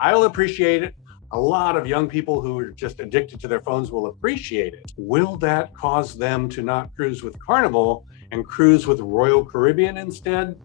I'll appreciate it. A lot of young people who are just addicted to their phones will appreciate it. Will that cause them to not cruise with Carnival and cruise with Royal Caribbean instead?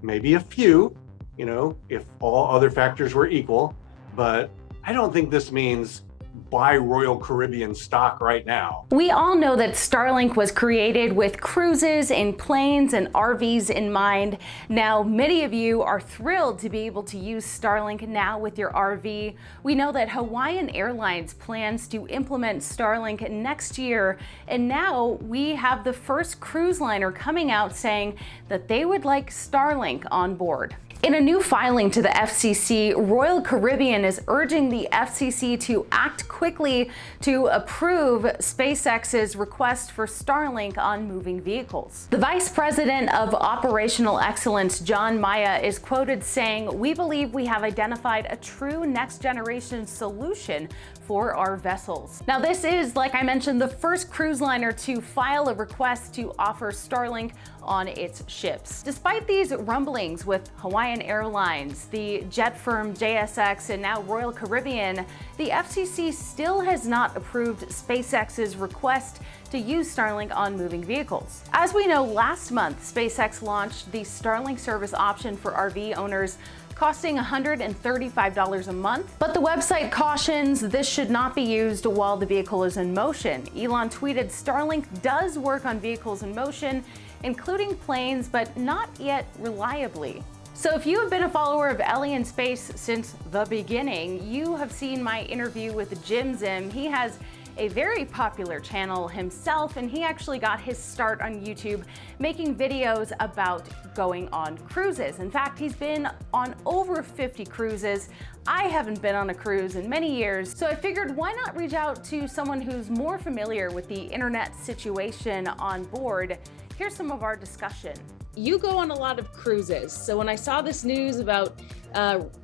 Maybe a few, if all other factors were equal, but I don't think this means buy Royal Caribbean stock right now. We all know that Starlink was created with cruises and planes and RVs in mind. Now, many of you are thrilled to be able to use Starlink now with your RV. We know that Hawaiian Airlines plans to implement Starlink next year, and now we have the first cruise liner coming out saying that they would like Starlink on board. In a new filing to the FCC, Royal Caribbean is urging the FCC to act quickly to approve SpaceX's request for Starlink on moving vehicles. The Vice President of Operational Excellence, John Maya, is quoted saying, "We believe we have identified a true next-generation solution for our vessels." Now, this is, like I mentioned, the first cruise liner to file a request to offer Starlink on its ships. Despite these rumblings with Hawaiian Airlines, the jet firm JSX, and now Royal Caribbean, the FCC still has not approved SpaceX's request to use Starlink on moving vehicles. As we know, last month, SpaceX launched the Starlink service option for RV owners, costing $135 a month. But the website cautions this should not be used while the vehicle is in motion. Elon tweeted, "Starlink does work on vehicles in motion, including planes, but not yet reliably." So if you have been a follower of Ellie in space since the beginning, you have seen my interview with Jim Zim. He has a very popular channel himself, and he actually got his start on YouTube making videos about going on cruises. In fact, he's been on over 50 cruises. I haven't been on a cruise in many years, so I figured why not reach out to someone who's more familiar with the internet situation on board. Here's some of our discussion. You go on a lot of cruises, so when I saw this news about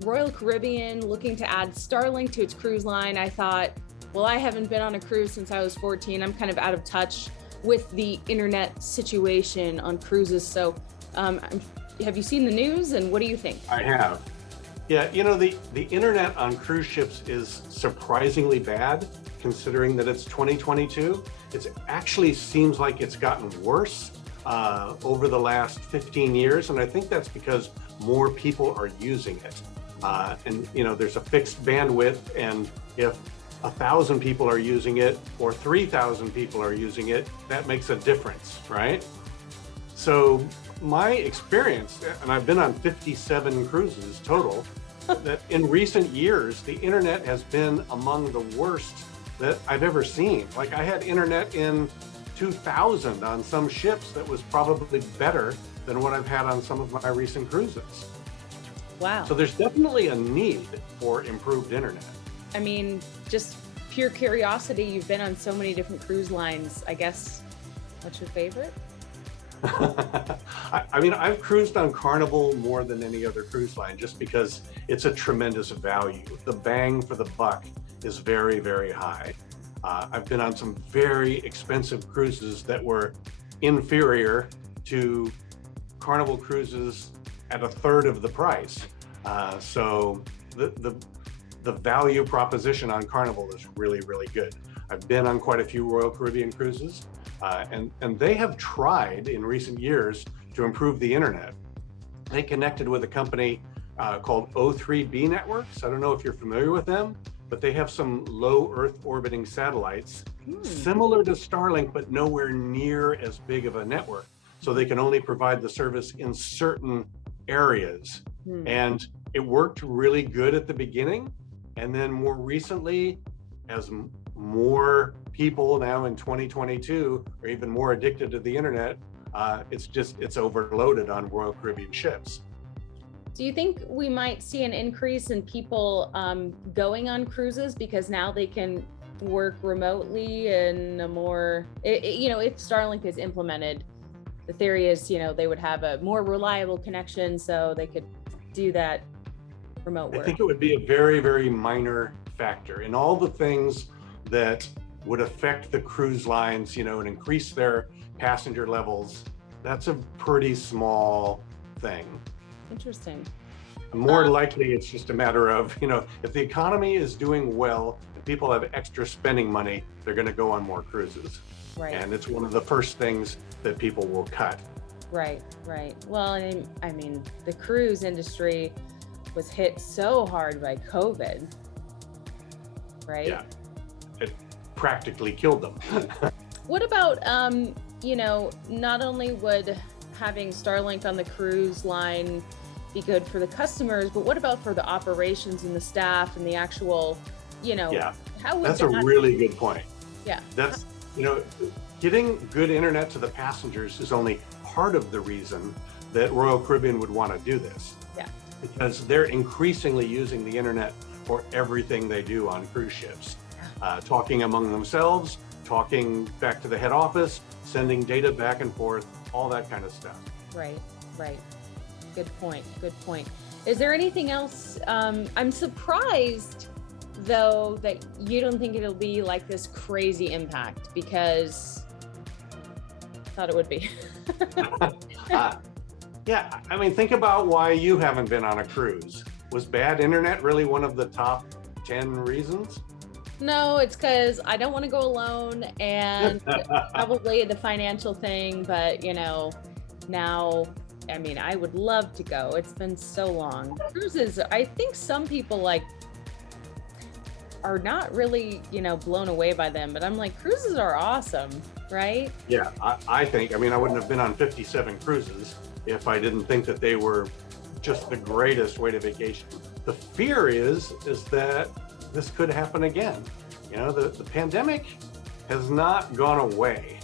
Royal Caribbean looking to add Starlink to its cruise line, I thought, well, I haven't been on a cruise since I was 14. I'm kind of out of touch with the internet situation on cruises. So have you seen the news, and what do you think? I have. Yeah, the internet on cruise ships is surprisingly bad considering that it's 2022. It actually seems like it's gotten worse over the last 15 years. And I think that's because more people are using it. And there's a fixed bandwidth, and if 1,000 people are using it or 3,000 people are using it, that makes a difference, right? So my experience, and I've been on 57 cruises total, that in recent years, the internet has been among the worst that I've ever seen. Like, I had internet in 2000 on some ships that was probably better than what I've had on some of my recent cruises. Wow. So there's definitely a need for improved internet. I mean, just pure curiosity, you've been on so many different cruise lines. I guess, what's your favorite? I mean, I've cruised on Carnival more than any other cruise line just because it's a tremendous value. The bang for the buck is very, very high. I've been on some very expensive cruises that were inferior to Carnival cruises at a third of the price. So the value proposition on Carnival is really, really good. I've been on quite a few Royal Caribbean cruises, and they have tried in recent years to improve the internet. They connected with a company called O3B Networks. I don't know if you're familiar with them, but they have some low Earth orbiting satellites similar to Starlink, but nowhere near as big of a network. So they can only provide the service in certain areas. And it worked really good at the beginning. And then more recently, as more people now in 2022 are even more addicted to the internet, it's overloaded on Royal Caribbean ships. Do you think we might see an increase in people going on cruises because now they can work remotely in a more, if Starlink is implemented, the theory is, they would have a more reliable connection so they could do that remote work? I think it would be a very, very minor factor in all the things that would affect the cruise lines, and increase their passenger levels. That's a pretty small thing. Interesting. More likely, it's just a matter of, if the economy is doing well and people have extra spending money, they're going to go on more cruises. Right. And it's one of the first things that people will cut. Right. Well, I mean, the cruise industry was hit so hard by COVID, right? Yeah, it practically killed them. What about, not only would having Starlink on the cruise line be good for the customers, but what about for the operations and the staff and the actual, Yeah, how would that's a really good point. Yeah. That's, getting good internet to the passengers is only part of the reason that Royal Caribbean would want to do this. Yeah. Because they're increasingly using the internet for everything they do on cruise ships. Talking among themselves, talking back to the head office, sending data back and forth, all that kind of stuff. Right. Good point. Is there anything else? I'm surprised, though, that you don't think it'll be like this crazy impact, because I thought it would be. Yeah, I mean, think about why you haven't been on a cruise. Was bad internet really one of the top 10 reasons? No, it's because I don't want to go alone, and probably the financial thing, but now, I mean, I would love to go. It's been so long. Cruises, I think some people are not really, blown away by them, but I'm like, cruises are awesome, right? Yeah, I think, I wouldn't have been on 57 cruises if I didn't think that they were just the greatest way to vacation. The fear is that this could happen again. The pandemic has not gone away.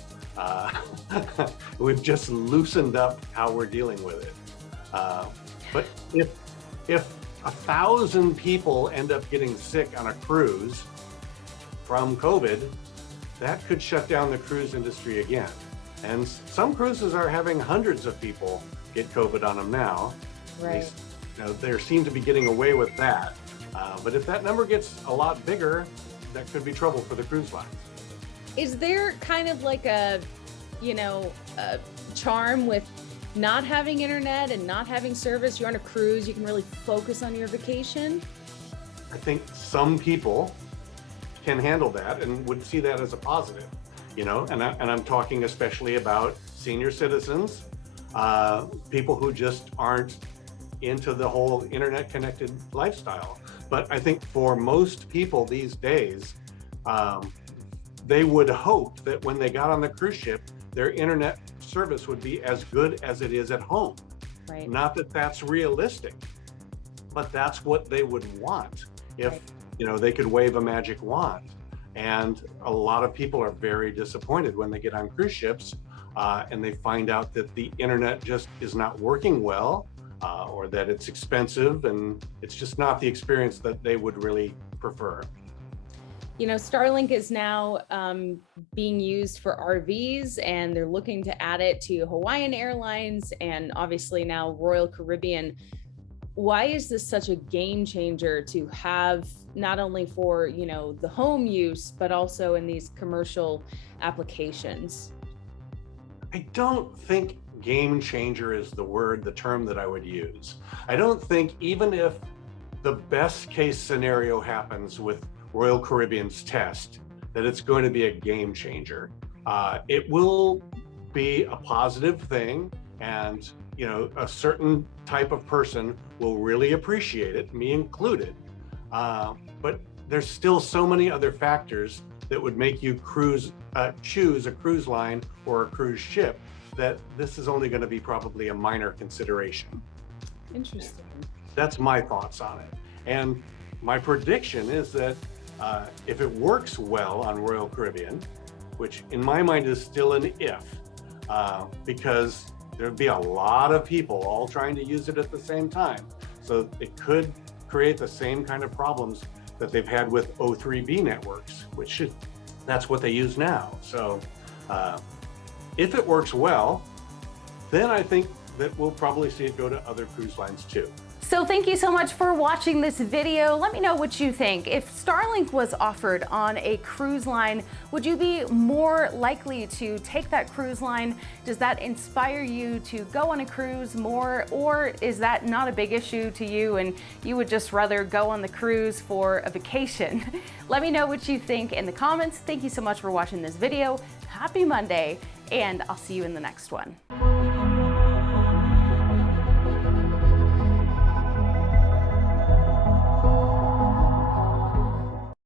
We've just loosened up how we're dealing with it. But if 1,000 people end up getting sick on a cruise from COVID, that could shut down the cruise industry again. And some cruises are having hundreds of people get COVID on them now. Right. They seem to be getting away with that. But if that number gets a lot bigger, that could be trouble for the cruise line. Is there kind of like a charm with not having internet and not having service? You're on a cruise, you can really focus on your vacation. I think some people can handle that and would see that as a positive, and I'm talking especially about senior citizens, people who just aren't into the whole internet connected lifestyle. But I think for most people these days, they would hope that when they got on the cruise ship, their internet service would be as good as it is at home. Right. Not that that's realistic, but that's what they would want if, they could wave a magic wand. And a lot of people are very disappointed when they get on cruise ships and they find out that the internet just is not working well, or that it's expensive, and it's just not the experience that they would really prefer. Starlink is now being used for RVs, and they're looking to add it to Hawaiian Airlines and obviously now Royal Caribbean. Why is this such a game changer to have, not only for, the home use, but also in these commercial applications? I don't think game changer is the term that I would use. I don't think, even if the best case scenario happens with Royal Caribbean's test, that it's going to be a game changer. It will be a positive thing, and a certain type of person will really appreciate it, me included. But there's still so many other factors that would make you choose a cruise line or a cruise ship, that this is only going to be probably a minor consideration. Interesting. That's my thoughts on it. And my prediction is that if it works well on Royal Caribbean, which in my mind is still an if, because there'd be a lot of people all trying to use it at the same time. So it could create the same kind of problems that they've had with O3B networks, that's what they use now. So if it works well, then I think that we'll probably see it go to other cruise lines too. So thank you so much for watching this video. Let me know what you think. If Starlink was offered on a cruise line, would you be more likely to take that cruise line? Does that inspire you to go on a cruise more, or is that not a big issue to you and you would just rather go on the cruise for a vacation? Let me know what you think in the comments. Thank you so much for watching this video. Happy Monday, and I'll see you in the next one.